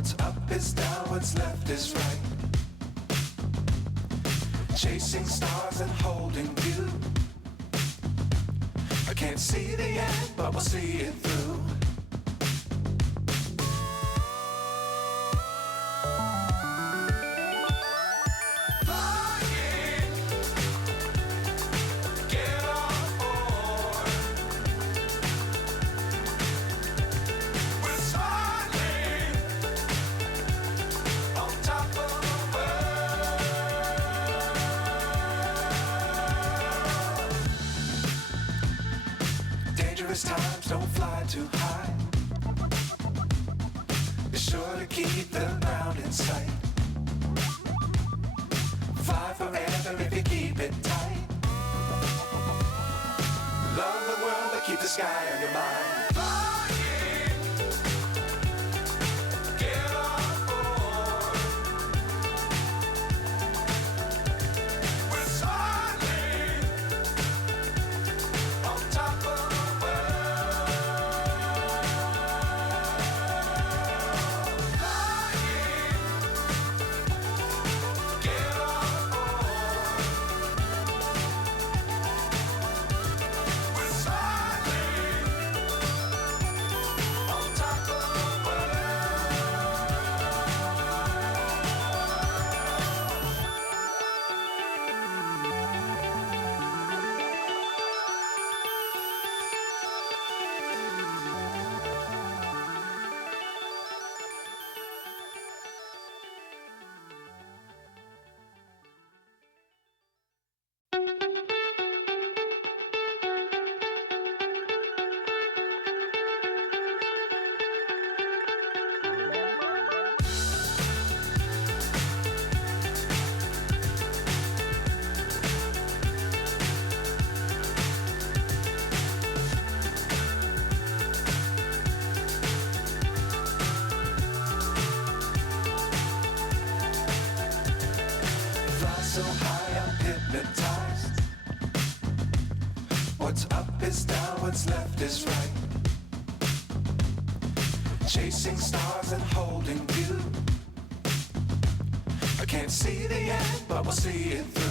What's up is down, what's left is right. Chasing stars and holding you. I can't see the end, but we'll see it through. Times don't fly too high. Be sure to keep the ground in sight. Fly forever if you keep it tight. Love the world but keep the sky on your mind. So high I'm hypnotized. What's up is down, what's left is right. Chasing stars and holding you. I can't see the end, but we'll see it through.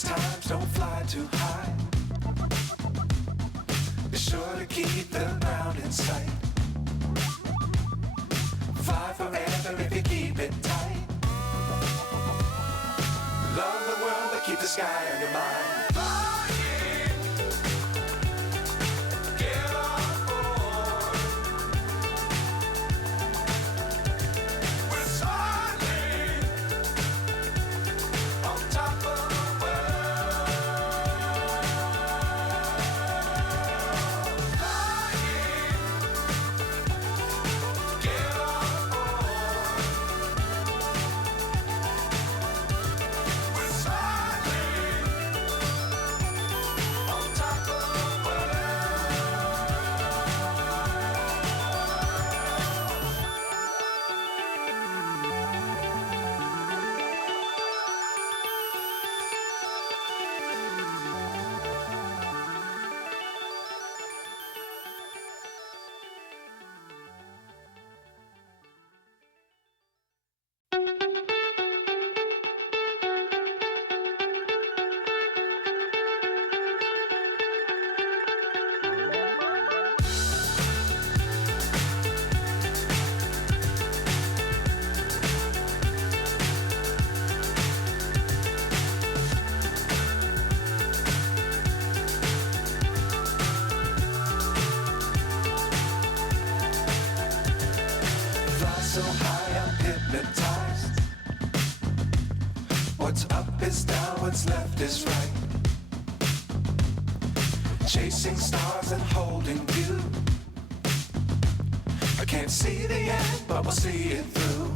Times don't fly too high. Be sure to keep the ground in sight. Fly forever if you keep it tight. Love the world but keep the sky on your mind. So high I'm hypnotized. What's up is down, what's left is right. Chasing stars and holding you. I can't see the end, but we'll see it through.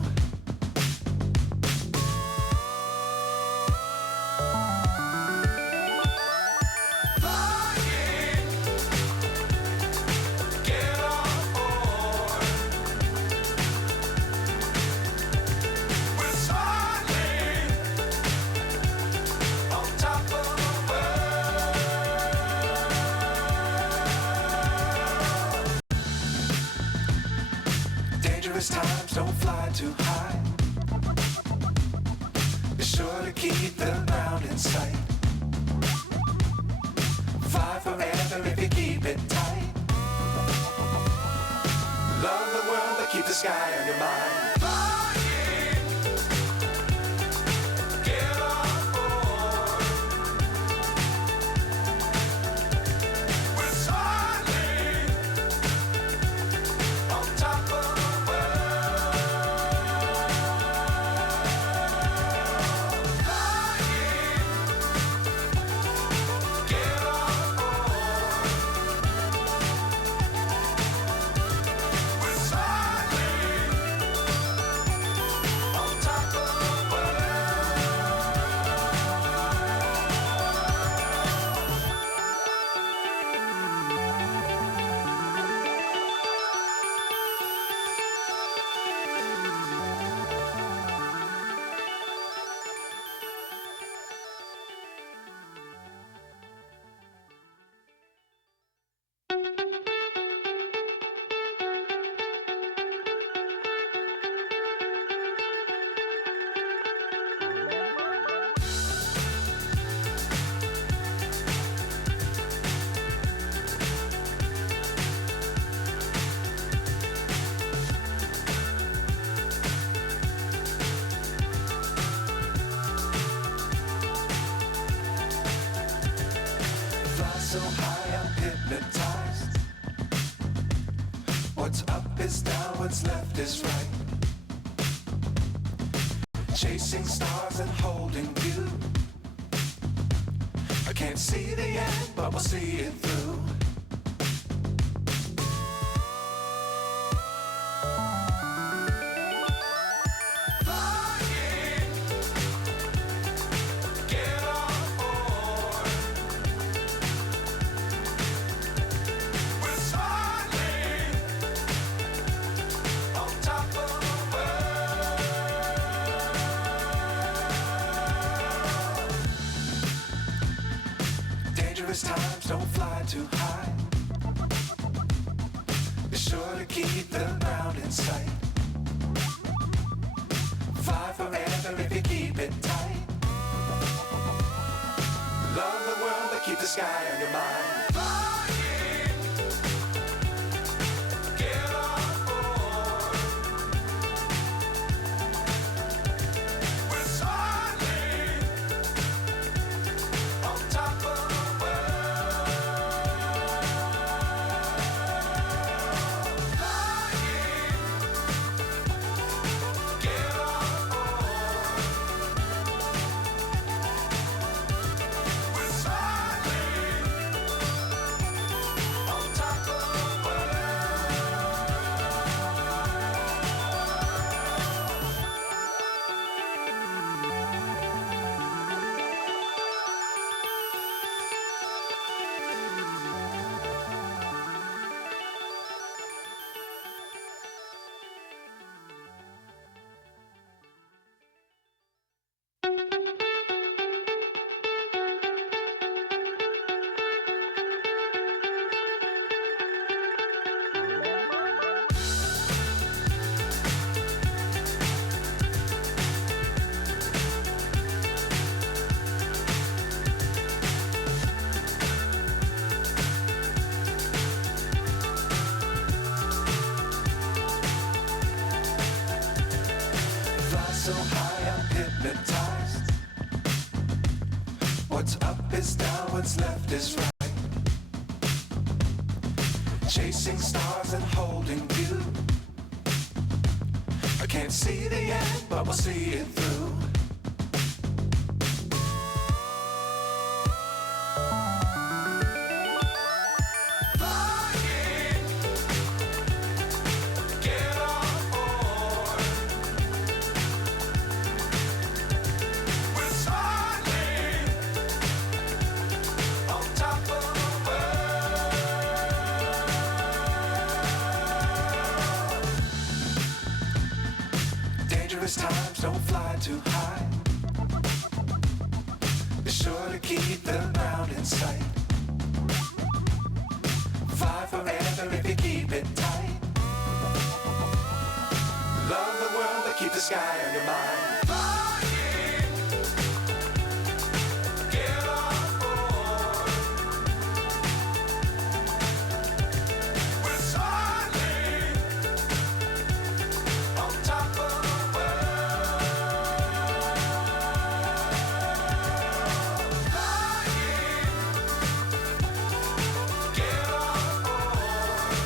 times don't fly too high. Be sure to keep the ground in sight. Fly forever if you keep it tight. Love the world, but keep the sky on your mind. So high I'm hypnotized. What's up is down, what's left is right. Chasing stars and holding you. I can't see the end, but we'll see it through. Times don't fly too high. Be sure to keep the ground in sight. Fly forever if you keep it tight. Love the world, but keep the sky on your mind. So high I'm hypnotized. What's up is down, what's left is right. Chasing stars and holding you. I can't see the end, but we'll see it through. Times don't fly too high. Be sure to keep the ground in sight. Fly forever if you keep it tight. Love the world, but keep the sky on your mind. Flying, get on board. We're soaring on top of the world. Flying, get on board.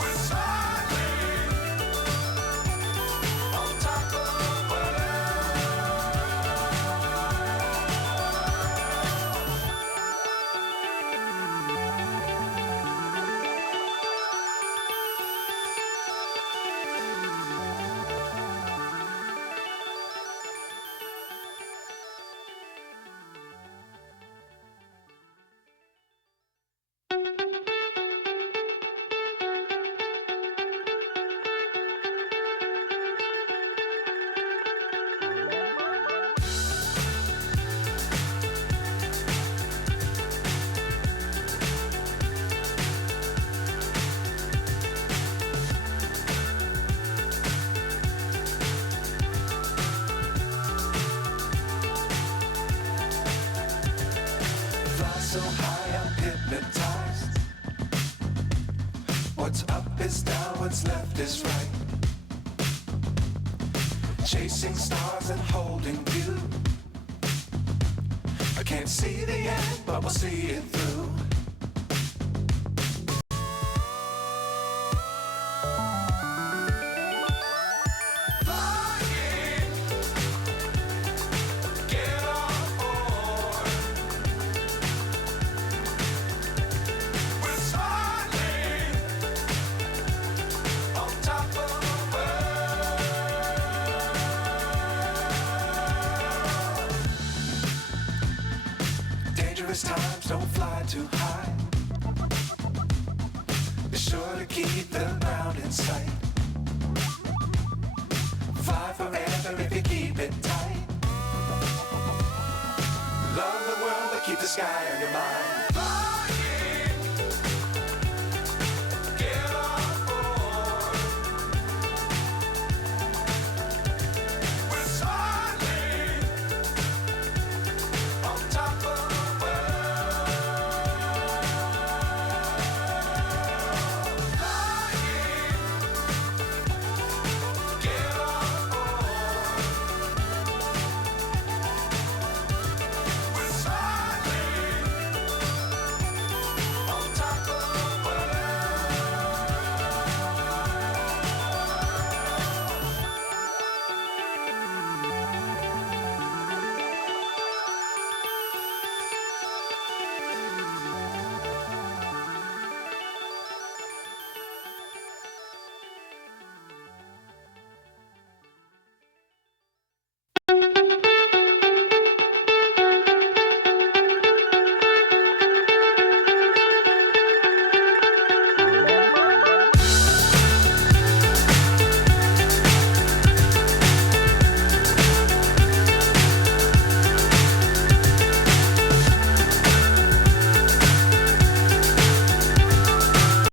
We're soaring on top of the fly so high, I'm hypnotized. What's up is down, what's left is right. Chasing stars and holding you. I can't see the end, but we'll see it through. Flying, get on board. We're soaring on top of the world. Dangerous times, don't fly too high. Be sure to keep the ground in sight. Fly forever if you keep it tight. Love the world, but keep the sky on your mind.